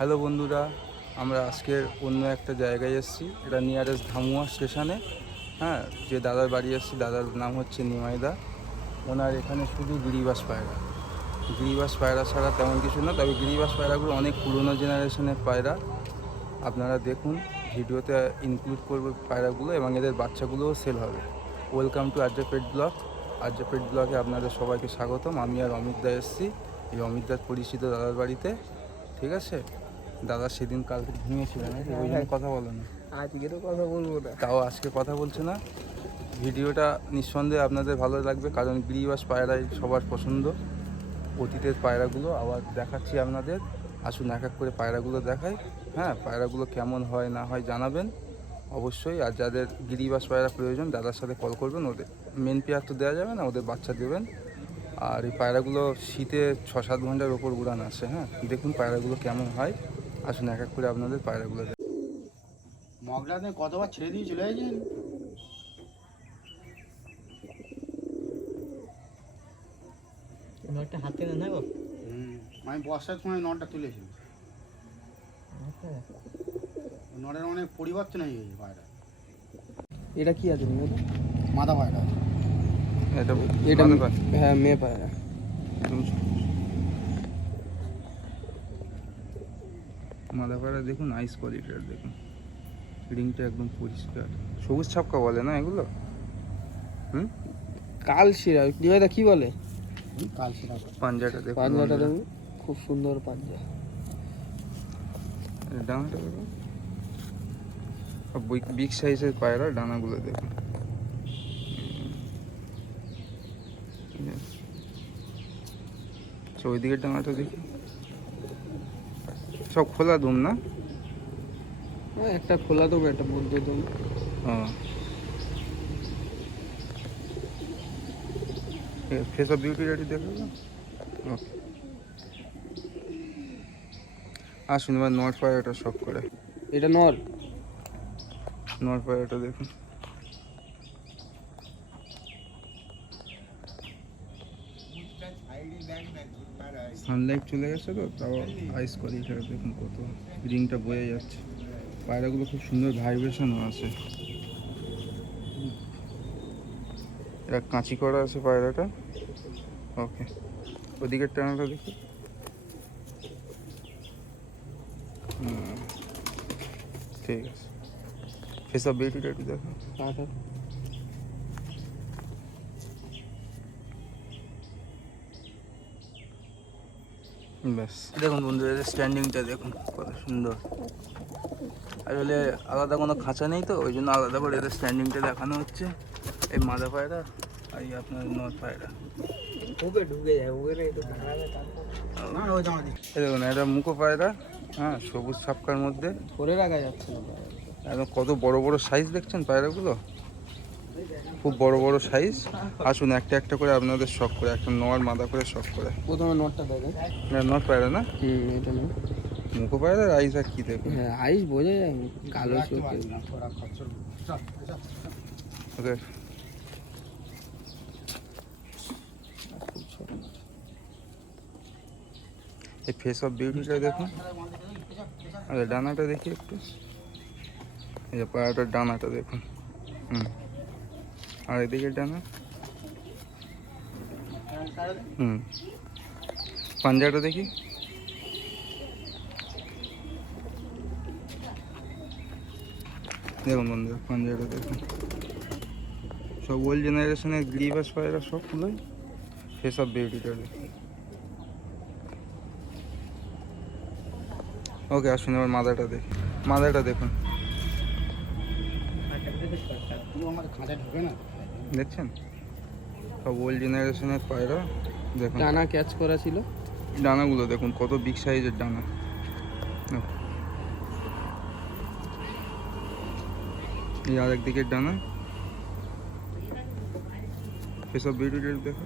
Hello বন্ধুরা, আমরা আজকের অন্য একটা জায়গায় এসেছি। এটা নিয়ারেস্ট ধামুয়া স্টেশনে। হ্যাঁ, যে দাদার বাড়ি এসেছি, দাদার নাম হচ্ছে নিমাইদা। ওনার এখানে শুধু গিরিবাস পায়রা, গিরিবাস পায়রা ছাড়া তেমন কিছু না। তবে গিরিবাস পায়রাগুলো অনেক পুরনো জেনারেশনের পায়রা। আপনারা দেখুন, ভিডিওতে ইনক্লুড করবে পায়রাগুলো এবং এদের বাচ্চাগুলোও সেল হবে। Welcome to RJ pet blog. RJ pet ব্লগে আপনাদের সবাইকে স্বাগতম। আমি আর অমিতদা এসেছি এই অমিতদার পরিচিত দাদার বাড়িতে। ঠিক আছে, দাদা সেদিন কালকে ঘুমিয়েছিলেন, ওই জন্য কথা বলো না। আজকে তো কথা বলবো না, তাও আজকে কথা বলছে না। ভিডিওটা নিঃসন্দেহে আপনাদের ভালো লাগবে, কারণ গিরিবাস পায়রাই সবার পছন্দ। অতীতের পায়রাগুলো আবার দেখাচ্ছি আপনাদের। আসুন এক এক করে পায়রাগুলো দেখাই। হ্যাঁ, পায়রাগুলো কেমন হয় না হয় জানাবেন অবশ্যই। আর যাদের গিরিবাস পায়রা প্রয়োজন দাদার সাথে কল করবেন। ওদের মেন পেয়ার তো দেওয়া যাবে না, ওদের বাচ্চা দেবেন। আর এই পায়রাগুলো শীতে 6-7 ঘন্টার ওপর উড়ান আসে। হ্যাঁ, দেখুন পায়রাগুলো কেমন হয়। আসুন এক এক করে আপনাদের পায়রাগুলো দেখ। মগরাতে কতবার ছেড়ে দিয়ে চলে গেছেন? একটা হাতে না গো। আমি বর্ষার সময় নটটা তুলেছি। নটের অনেক পরিবর্তন হয়ে গেছে পায়রা। এটা কি আছে মেয়ে? মাদা পায়রা। এটা এটা মাদা পায়রা। হ্যাঁ, মেয়ে পায়রা। মাদা পায়রা দেখুন, আইস কোয়ালিটির দেখুন, রিংটা একদম পরিষ্কার। সবুজ ছাপকা বলে না এগুলো? কালশিরা নিমাইদা কি বলে? কাল সেটা পাঞ্জাটা দেখুন, পাঞ্জাটা দেখুন, খুব সুন্দর পাঞ্জা। ডানাটা দেখুন, বিগ সাইজের পায়রা। ডানাগুলো দেখুন, ওই দিকের ডানাটা দেখি, সব খোলা দুম না? একটা খোলা দেবো, একটা বলতে দেবো। ফেস অফ বিউটি রেডি দেখো। ওকে, আসুন এবার নট পায়রাটা শখ করে। এটা নর। নট পায়রাটা দেখুন, সানলাইট চলে গেছে তো তাও আইস কোয়ালিটি দেখুন, কত রিংটা বোঝা যাচ্ছে। পায়রাগুলো খুব সুন্দর ভাইব্রেশনও আছে। এটা কাঁচি করা আছে পায়রাটা। ওকে, ওদিকের টানাটা দেখি। ঠিক আছে, ফেস অফ বিউটিটা একটু দেখো। ব্যাস দেখুন বন্ধু, এদের স্ট্যান্ডিংটা দেখুন কত সুন্দর। আসলে আলাদা কোনো খাঁচা নেই তো, ওই জন্য আলাদা করে এদের স্ট্যান্ডিংটা দেখানো হচ্ছে। এই মাদা পায়রা আর এই আপনার নর পায়রা। ওকে ঢুকে যায়, ওকে একটু দাঁড়াবে তারপর। এই দেখুন, এটা মুখো পায়রা। হ্যাঁ, সবুজ ছাপকার মধ্যে ধরে রাখা যাচ্ছে না। একদম কত বড় বড় সাইজ দেখছেন পায়রাগুলো, খুব বড় বড় সাইজ। আসুন একটা একটা করে আপনাদের শখ করে, একটা নর মাদা করে শখ করে। প্রথমে নটটা দেখেন। নর পায়রা না, এটা না। মুখো পায়রার আইস আর কি দেখুন। হ্যাঁ, আইস বোঝা যায়, কালো চোখে। ওকে, এই ফেস অফ বিউটিটা দেখুন। আর ডানাটা দেখি একটু, এই যে পায়রাটার ডানাটা দেখুন। আর এদিকে ডানা। পাঞ্জাটা দেখি। দেখুন বন্ধু, পাঞ্জাটা দেখুন। সব ওল্ড জেনারেশনের গ্রিবাস পায়রা সবগুলোই। ফেস অফ বিউটিটা দেখুন। ওকে, আসুন এবার মাদাটা দেখি। মাদাটা দেখুন, দেখছেন সব ওল্ড জেনারেশনের পায়রা দেখুন। ডানা ক্যাচ করা ছিল। ডানাগুলো দেখুন কত বিগ সাইজের ডানা। এই আরেক দিকের ডানা। ফেস অফ বিউটি দেখো।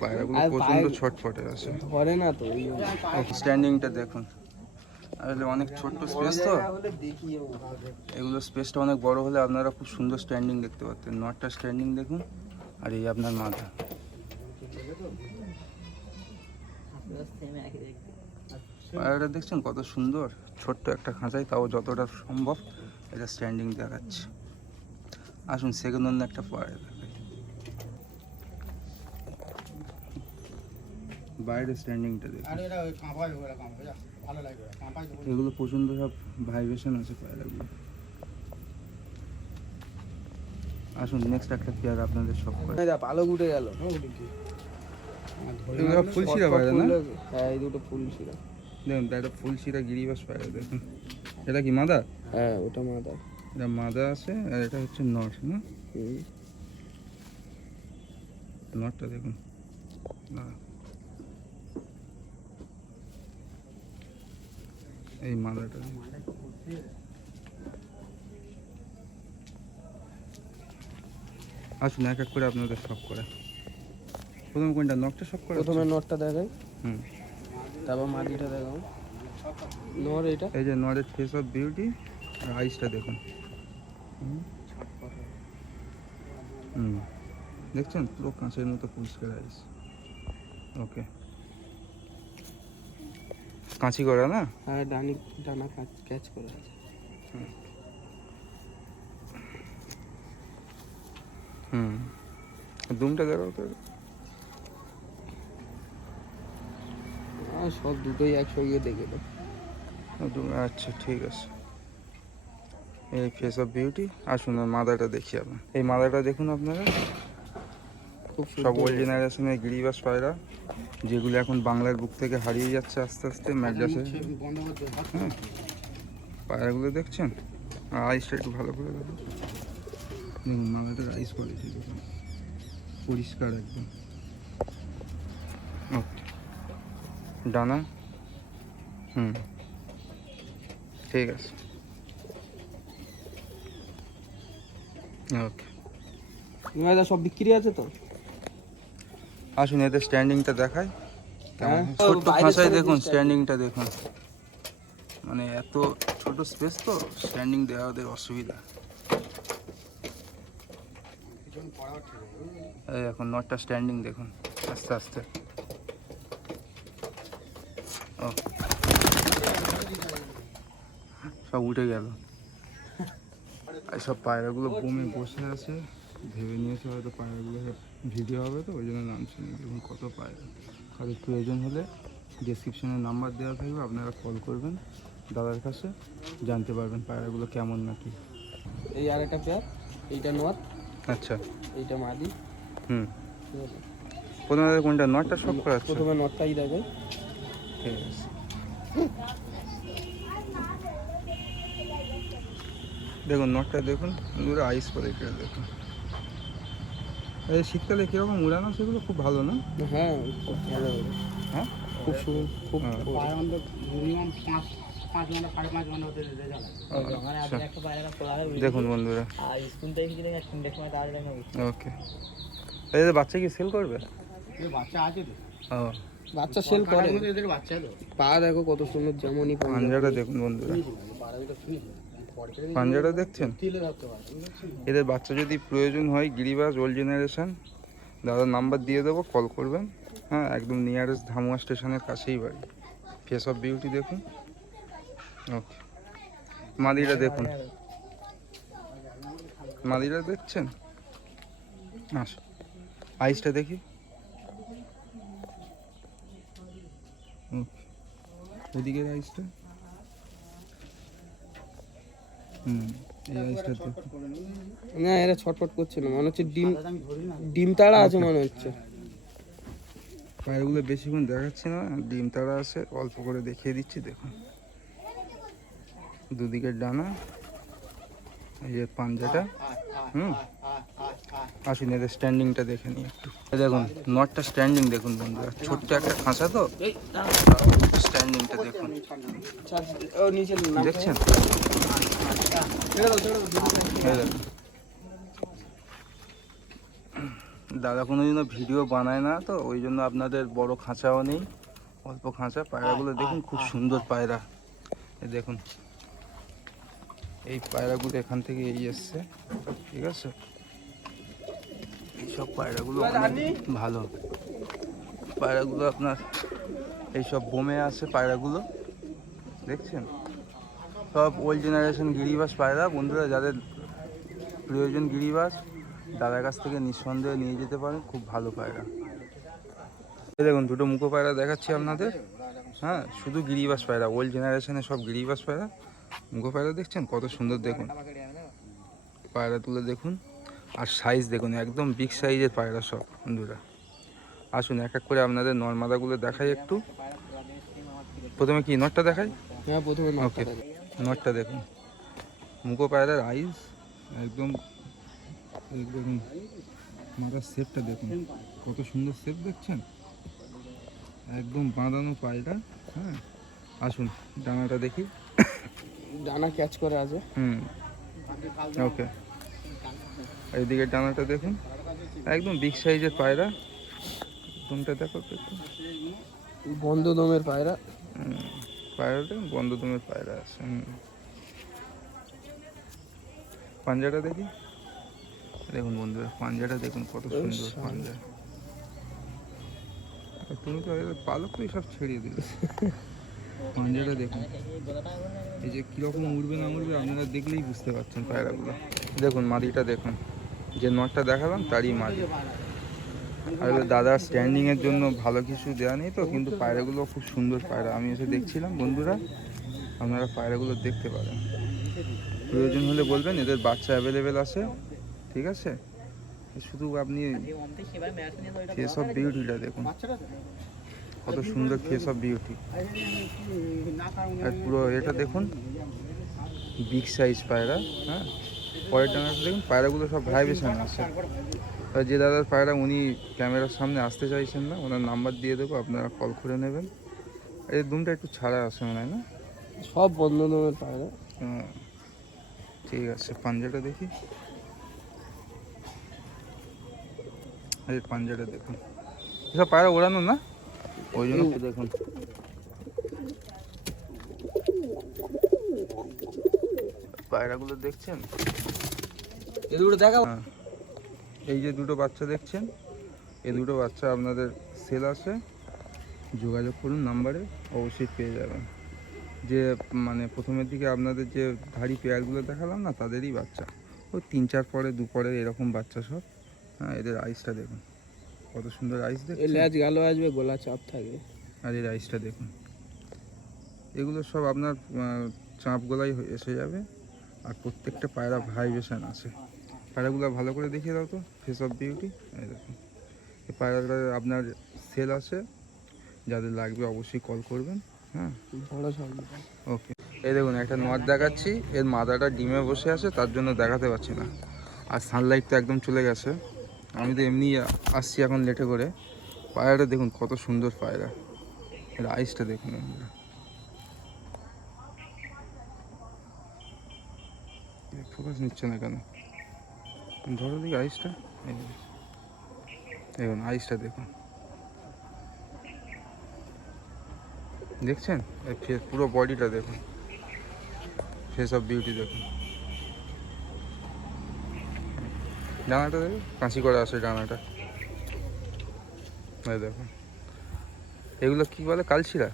পায়রাগুলো প্রচন্ড ছটফটে আছে, ধরে না তো। স্ট্যান্ডিংটা দেখুন। আসলে অনেক ছোট্ট স্পেস তো, এগুলো স্পেসটা অনেক বড় হলে আপনারা খুব সুন্দর স্ট্যান্ডিং দেখতে পারতেন। নটটা স্ট্যান্ডিং দেখুন, আর এই আপনার মাথা। পায়রাটা দেখছেন কত সুন্দর, ছোট্ট একটা খাঁচায়, তাও যতটা সম্ভব এটা স্ট্যান্ডিং দেখাচ্ছে। আসুন সেকেন্ড অন্য একটা পায়রা দেখাই। বাইরে স্ট্যান্ডিংটা দেখুন, আর এরা ওই কাঁপায়, ওরা কাঁপায়, যা, ভালো লাগে ওরা কাঁপায় তো। এগুলো প্রচণ্ড সব ভাইব্রেশন আছে পায়রাগুলো। আসুন নেক্সট একটা পেয়ার আপনাদের সব করে। পালক উঠে গেল। এগুলো সব ফুলশিরা পায়রা না? হ্যাঁ এই দুটো ফুলশিরা। দেখুন একটা ফুলশিরা গিরিবাস পায়রা দেখুন। এটা কি মাদা? হ্যাঁ ওটা মাদা। এটা মাদা আছে আর এটা হচ্ছে নট না? নটটা দেখুন না, এই মাদাটা আসুন এক এক করে আপনাদের সব করে। প্রথমে কোনটা নটটা সব করে? প্রথমে নটটা দেখাই, হুম, তারপর মাদিটা দেখাও। নর এটা, এই যে নটের ফেস অফ বিউটি আর আইসটা দেখুন। হুম, দেখছেন পুরো কাঁচের মতো পরিষ্কার আইস। ওকে, কাঁচি করা না? আর ডানা ক্যাচ করে আছে। হুম, দুমটা দেখাও তো। আর সব দুটোই একসঙ্গে দেখে দাও। আচ্ছা ঠিক আছে। এই ফেস অফ বিউটি। আসুন আর মাদাটা দেখি আপনার। এই মাদাটা দেখুন আপনারা, খুব সব সুন্দর। ওল্ড জেনারেশনের গিরিবাস পায়রা, যেগুলো এখন বাংলার বুক থেকে হারিয়ে যাচ্ছে আস্তে আস্তে ম্যাড্রাসে। বন্ধ করতে হ্যাঁ, পায়রাগুলো দেখছেন? আর আইসটা একটু ভালো করে দেখুন। দেখুন মাদাটার আইস কোয়ালিটি দেখুন, পরিষ্কার একদম। ওকে, ডানা। হুম, ঠিক আছে। ওকে, নিমাইদা সব বিক্রি আছে তো? আসুন এদের স্ট্যান্ডিংটা দেখাই। হ্যাঁ, ছোট্ট বাইরের খাঁচায় থেকে দেখুন distance। স্ট্যান্ডিংটা দেখুন, মানে এত ছোট স্পেস তো স্ট্যান্ডিং দেওয়া ওদের অসুবিধা। এই এখন নটটা স্ট্যান্ডিং দেখুন আস্তে আস্তে। ও সব উঠে গেল। সব পায়রাগুলো বমে বসে আছে, ভেবে নিয়েছে হয়তো পায়রাগুলো ভিডিও হবে, তো ওই জন্য নাম শুনে দেখুন কত পায়রা। কারোর প্রয়োজন হলে ডেসক্রিপশনে নাম্বার দেওয়া থাকবে, আপনারা কল করবেন দাদার কাছে, জানতে পারবেন পায়রাগুলো কেমন নাকি। এই আর একটা পেয়ার, এইটা নর, আচ্ছা, এইটা মাদি। হুম, ঠিক আছে, প্রথমে কোনটা নটটা সব করাচ্ছে? প্রথমে নরটাই দেখাই। ঠিক আছে। দেখুন নটটা দেখুন, পুরো আইস করে কেটে দেখুন। এই শীতকালে কীরকম উড়ানো সেগুলো খুব ভালো না? হ্যাঁ খুব ভালো হবে। হ্যাঁ, খুব সুন্দর, খুব হ্যাঁ। পায়ে অন্তত মিনিমাম 5 ঘন্টা 5.5 ঘন্টা ওদের রেজাল্ট আচ্ছা। দেখুন বন্ধুরা, ওকে। এদের বাচ্চা কি সেল করবে? এর বাচ্চা আছে তো, ও, বাচ্চা সেল করে। এদের বাচ্চা তো পা দেখো কত সুন্দর, যেমনই পাঞ্জাটা দেখুন বন্ধুরা, পাঞ্জাটা দেখছেন? তিলে ধরতে পারে। এদের বাচ্চা যদি প্রয়োজন হয় গিরিবাজ ওল্ড জেনারেশন, দাদার নাম্বার দিয়ে দেবো, কল করবেন। হ্যাঁ, একদম নিয়ারেস্ট ধামুয়া স্টেশনের কাছেই বাড়ি। ফেস অফ বিউটি দেখুন। ওকে, মাদিটা দেখুন, মাদিটা দেখছেন? আস, আইসটা দেখি। ওকে, ওদিকের আইসটা। হুম, এই আইসটা দেখুন। না এরা ছটফট করছে না, মনে হচ্ছে ডিম আমি ধরি না, ডিম তাড়া আছে মনে হচ্ছে। পায়রাগুলো বেশিক্ষণ দেখাচ্ছি না, ডিম তারা আছে, অল্প করে দেখিয়ে দিচ্ছি দেখুন। দুদিকের ডানা, এই যে পাঞ্জাটা। হুম, আসুন এদের স্ট্যান্ডিংটা দেখে নিই একটু। এই দেখুন নটটা স্ট্যান্ডিং দেখুন বন্ধুরা, ছোট্ট একটা খাঁচা তো, স্ট্যান্ডিংটা দেখুন। ও নিচে নাম দেখছেন? ছেড়ে দাও, ছেড়ে দাও। এই দেখুন। দাদা কোনোদিনও ভিডিও বানায় না তো, ওই জন্য আপনাদের বড় খাঁচাও নেই, অল্প খাঁচা। পায়রাগুলো দেখুন খুব সুন্দর পায়রা। এই দেখুন এই পায়রাগুলো এখান থেকে এই এসছে, ঠিক আছে? এইসব পায়রাগুলো অনেক ভালো পায়রাগুলো, আপনার এইসব বোমে আছে পায়রাগুলো, দেখছেন? সব ওল্ড জেনারেশন গিরিবাস পায়রা। বন্ধুরা, যাদের প্রয়োজন গিরিবাস, দাদার কাছ থেকে নিঃসন্দেহে নিয়ে যেতে পারেন, খুব ভালো পায়রা। এই দেখুন দুটো মুখো পায়রা দেখাচ্ছি আপনাদের। হ্যাঁ, শুধু গিরিবাস পায়রা, ওল্ড জেনারেশনের সব গিরিবাস পায়রা। মুখো পায়রা দেখছেন কত সুন্দর, দেখুন পায়রা তুলে দেখুন। আর সাইজ দেখুন, একদম বিগ সাইজের পায়রা সব। বন্ধুরা আসুন এক এক করে আপনাদের নর্মাদাগুলো দেখাই একটু। প্রথমে কি নটটা দেখাই? হ্যাঁ, প্রথমে ওকে, নটটা দেখুন। মুখো পায়রার আইস একদম, একদম মাথার শেপটা দেখুন কত সুন্দর শেপ, দেখছেন? একদম বাঁধানো পায়রা। হ্যাঁ, আসুন ডানাটা দেখি। ডানা ক্যাচ করে আছে। ওকে, এইদিকে ডানাটা দেখুন, একদম বিগ সাইজের পায়রা। দমটা দেখো তো একটু। বন্ধ দমের পায়রা। পায়রাটা বন্ধ দমের পায়রা আছে। পাঞ্জাটা দেখি। দেখুন বন্ধুরা, পাঞ্জাটা দেখুন কত সুন্দর পাঞ্জা। তুমি তো পালক তো সব ছড়িয়ে দিলে। পাঞ্জাটা দেখুন, এই যে কীরকম উড়বে না উড়বে আপনারা দেখলেই বুঝতে পারছেন পায়রাগুলো। দেখুন মাদিটা দেখুন, যে নটটা দেখালাম তারই মাদি। আর দাদা স্ট্যান্ডিংয়ের জন্য ভালো কিছু দেওয়া নেই তো, কিন্তু পায়রাগুলো খুব সুন্দর পায়রা। আমি এসে দেখছিলাম বন্ধুরা, আপনারা পায়রাগুলো দেখতে পারেন। প্রয়োজন হলে বলবেন, এদের বাচ্চা অ্যাভেলেবেল আছে, ঠিক আছে? শুধু আপনি ফেস অফ বিউটিটা দেখুন, কত সুন্দর ফেস অফ বিউটি। আর পুরো এটা দেখুন, বিগ সাইজ পায়রা। হ্যাঁ, পরের ডানাটা দেখুন, পায়রাগুলো সব ভাইব্রেশন আছে। আর যে দাদার পায়রা উনি ক্যামেরার সামনে আসতে চাইছেন না, ওনার নাম্বার দিয়ে দেবো, আপনারা কল করে নেবেন। এই দুমটা একটু ছাড়া আছে মনে হয় না? সব বন্ধ দমের পায়রা। ঠিক আছে, পাঞ্জাটা দেখি। এই পাঞ্জাটা দেখুন, এসব পায়রা ওড়ানো না, ওই জন্য দেখুন। পায়রাগুলো দেখছেন? এগুলো দেখাও। এই যে দুটো বাচ্চা দেখছেন, এই দুটো বাচ্চা আপনাদের সেল আছে, যোগাযোগ করুন নাম্বারে, অবশ্যই পেয়ে যাবেন। যে মানে প্রথমের দিকে আপনাদের যে ধাড়ি পেয়ারগুলো দেখালাম না, তাদেরই বাচ্চা। ওই 3-4 পরে 2 পরে এরকম বাচ্চা সব। হ্যাঁ, এদের আইসটা দেখুন কত সুন্দর আইস, দেখুন। লেজ গালো আসবে, গোলা চাপ থাকে। আর এর আইসটা দেখুন। এগুলো সব আপনার চাপ গলায় এসে যাবে। আর প্রত্যেকটা পায়রা ভাইব্রেশন আছে। পায়রাগুলো ভালো করে দেখিয়ে দাও তো, ফেস অফ বিউটি। এই দেখুন, এই পায়রাগুলো আপনার সেল আছে, যাদের লাগবে অবশ্যই কল করবেন। হ্যাঁ, ওকে। এই দেখুন একটা নট দেখাচ্ছি, এর মাদাটা ডিমে বসে আছে, তার জন্য দেখাতে পারছি না। আর সানলাইট তো একদম চলে গেছে, আমি তো এমনি আসছি এখন লেটে করে। পায়রাটা দেখুন কত সুন্দর পায়রা, এর আইসটা দেখুন। ফোকাস নিচ্ছে না কেন? ধরো দিকে আইসটা, দেখুন আইসটা দেখুন, দেখছেন? পুরো বডিটা দেখুন, ফেস অফ বিউটি দেখুন। ডানাটা দেখুন, কাঁচি করে আসে ডানাটা। এই দেখুন, এগুলো কি বলে? কালশিরা?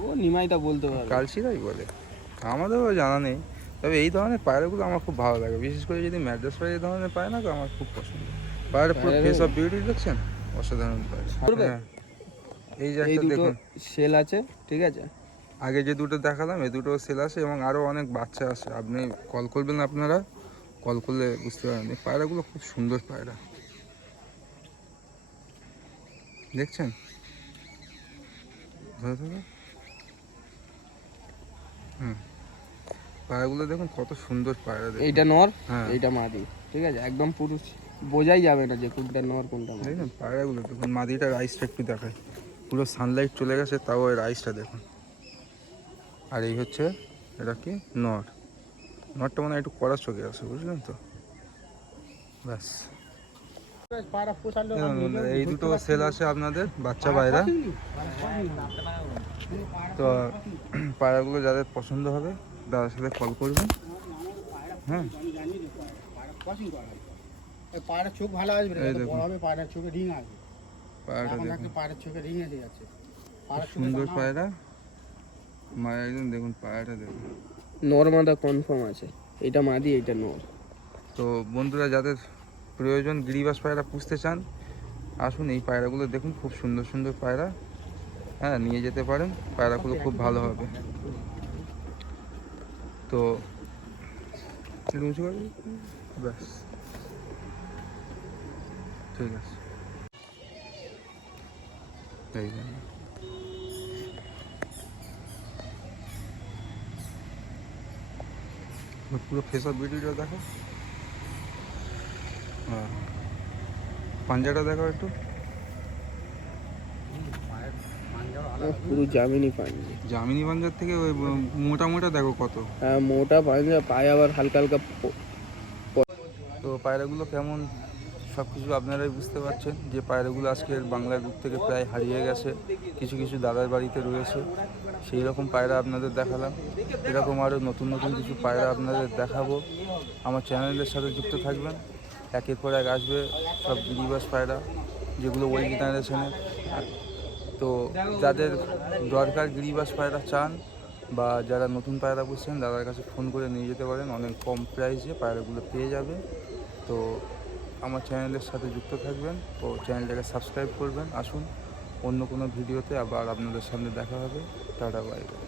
ও নিমাইটা বলতে পারবে। কালশিরাই বলে, আমাদেরও জানা নেই। তবে এই ধরনের পায়রাগুলো আমার খুব ভালো লাগে, বিশেষ করে যদি ম্যাড্রাস পায়রা এই ধরনের পায় না তো আমার খুব পছন্দ। পায়রা পুরো ফেস অফ বিউটি দেখছেন, অসাধারণ পায়রা। হ্যাঁ, এই যে একটা দেখুন সেল আছে, ঠিক আছে? আগে যে দুটো দেখালাম, এই দুটো সেল আছে এবং আরও অনেক বাচ্চা আছে। আপনি কল করবেন, আপনারা কল করলে বুঝতে পারবেন। এই পায়রাগুলো খুব সুন্দর পায়রা, দেখছেন? পায়রাগুলো দেখুন কত সুন্দর পায়রা। এইটা নর, হ্যাঁ, এইটা মাদি, ঠিক আছে? একদম পুরুষ, বোঝাই যাবে না যে কোনটা নর কোনটা মাদি। দেখুন পায়রাগুলো দেখুন, মাদিটার আইসটা একটু দেখায়, পুরো সানলাইট চলে গেছে, তাও এর আইসটা দেখুন। আর এই হচ্ছে এটা কি নর, নরটা মানে একটু কড়া চোখে আছে, বুঝলেন তো? ব্যাস, এই দুটো সেল আছে আপনাদের বাচ্চা পায়রা। তো পায়রাগুলো যাদের পছন্দ হবে দাদার সাথে কল করবেন। হ্যাঁ, পায়রা চোখ ভালো আসবে, বড় হবে, পায়রার চোখে রিং আসবে। পায়রাটা এখন দেখুন, দেখতে পায়ের চোখে রিং এসে যাচ্ছে। খুব পায়ের চোখে সুন্দর দানা- পায়রা। মায়ের একদম দেখুন পায়রাটা দেখুন। নর মাদা কনফার্ম আছে, এটা মাদি এটা নর। তো বন্ধুরা যাদের প্রয়োজন গিরিবাস পায়রা পুষতে চান, আসুন এই পায়রাগুলো দেখুন, খুব সুন্দর সুন্দর পায়রা। হ্যাঁ, নিয়ে যেতে পারেন, পায়রাগুলো খুব ভালো হবে। তো একটু উঁচু করবি? ব্যাস, ঠিক আছে। এই দেখুন। পুরো ফেস অফ ভিডিওটা দেখো। হ্যাঁ, পাঞ্জাটা দেখো একটু। পায়ের পাঞ্জাও আলাদা। পুরো জামিনি পাঞ্জা। জামিনি পাঞ্জার থেকে ওই মোটা মোটা দেখো কত। হ্যাঁ মোটা পাঞ্জা, পায়ে আবার হালকা হালকা তো পায়রাগুলো কেমন সব কিছু আপনারাই বুঝতে পারছেন যে পায়রাগুলো আজকের বাংলার বুক থেকে প্রায় হারিয়ে গেছে, কিছু কিছু দাদার বাড়িতে রয়েছে। সেই রকম পায়রা আপনাদের দেখালাম, এরকম আরও নতুন নতুন কিছু পায়রা আপনাদের দেখাবো। আমার চ্যানেলের সাথে যুক্ত থাকবেন, একের পর এক আসবে সব গিরিবাস পায়রা যেগুলো ওল্ড জেনারেশনের। তো যাদের দরকার গিরিবাস পায়রা চান বা যারা নতুন পায়রা বুঝছেন, দাদার কাছে ফোন করে নিয়ে যেতে পারেন, অনেক কম প্রাইসে পায়রাগুলো পেয়ে যাবেন। তো আমার চ্যানেলের সাথে যুক্ত থাকবেন, তো চ্যানেলটাকে সাবস্ক্রাইব করবেন। আসুন অন্য কোনো ভিডিওতে আবার আপনাদের সামনে দেখা হবে। Tata, bye bye.